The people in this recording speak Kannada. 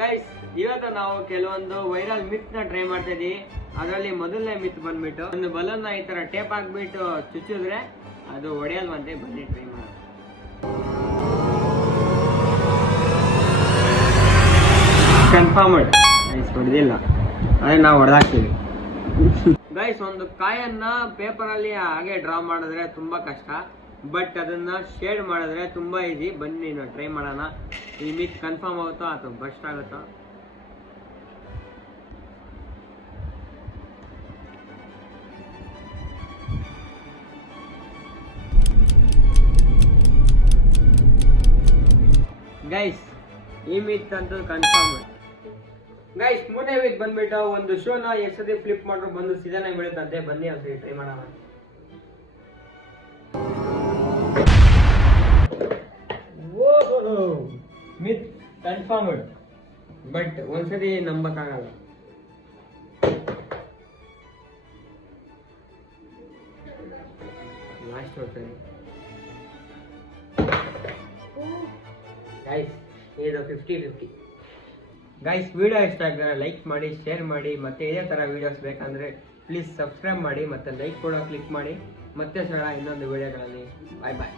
ಗೈಸ್, ಇವತ್ತು ನಾವು ಕೆಲವೊಂದು ವೈರಲ್ ಮಿತ್ ನ ಟ್ರೈ ಮಾಡ್ತಾ ಇದೀವಿ. ಅದರಲ್ಲಿ ಮೊದಲನೇ ಮಿತ್ ಬಂದ್ಬಿಟ್ಟು ಒಂದು ಬಲೂನ್ ಈ ತರ ಟೇಪ್ ಹಾಕ್ಬಿಟ್ಟು ಚುಚ್ಚಿದ್ರೆ ಅದು ಒಡೆಯಲ್ವಂತೆ. ಬನ್ನಿ ಟ್ರೈ ಮಾಡೋಣ. ಕನ್ಫರ್ಮ್ಡ್ ಗೈಸ್, ಹೊಡೆದಿಲ್ಲ, ಅದೇ ನಾವು ಹೊಡೆದಾಕ್ತೀವಿ. ಗೈಸ್, ಒಂದು ಕಾಯನ್ನ ಪೇಪರ್ ಅಲ್ಲಿ ಹಾಗೆ ಡ್ರಾ ಮಾಡಿದ್ರೆ ತುಂಬಾ ಕಷ್ಟ, ಬಟ್ ಅದನ್ನ ಶೇಡ್ ಮಾಡಿದ್ರೆ ತುಂಬಾ ಈಸಿ. ಬನ್ನಿ ನಾವು ಟ್ರೈ ಮಾಡೋಣ. ಈ ಮಿತ್ ಕನ್ಫರ್ಮ್ ಆಗುತ್ತೋ ಅಥವಾ ಬಸ್ಟ್ ಆಗುತ್ತೋ. ಗೈಸ್, ಈ ಮಿತ್ ಅಂತೂ ಕನ್ಫರ್ಮ್. ಗೈಸ್, ಮೂರನೇ ಮಿತ್ ಬಂದ್ಬಿಟ್ಟು ಒಂದು ಶೋನ ಎಷ್ಟೊತ್ತಿ ಫ್ಲಿಪ್ ಮಾಡ್ರು ಬಂದು ಸೀದನ್ ಆಗಿ ಬೀಳುತ್ತಂತೆ. ಬನ್ನಿ ಒಂದ್ಸರಿ ಟ್ರೈ ಮಾಡೋಣ. ಮಿತ್ ಕನ್ಫರ್ಮ್ಡ್, ಬಟ್ ಒಂದ್ಸರಿ ನಂಬಕ್ಕಾಗಲ್ಲ. ಲಾಸ್ಟ್ ಹೋಗ್ತದೆ ಗೈಸ್, ಇದು 50-50. ಗೈಸ್, ವಿಡಿಯೋ ಇಷ್ಟ ಆಗಿದ್ರೆ ಲೈಕ್ ಮಾಡಿ, ಶೇರ್ ಮಾಡಿ, ಮತ್ತೆ ಇದೇ ತರ ವಿಡಿಯೋಸ್ ಬೇಕಂದ್ರೆ ಪ್ಲೀಸ್ ಸಬ್ಸ್ಕ್ರೈಬ್ ಮಾಡಿ, ಮತ್ತೆ ಲೈಕ್ ಕೂಡ ಕ್ಲಿಕ್ ಮಾಡಿ. ಮತ್ತೆ ಸಹ ಇನ್ನೊಂದು ವಿಡಿಯೋಗಳಲ್ಲಿ. ಬಾಯ್ ಬಾಯ್.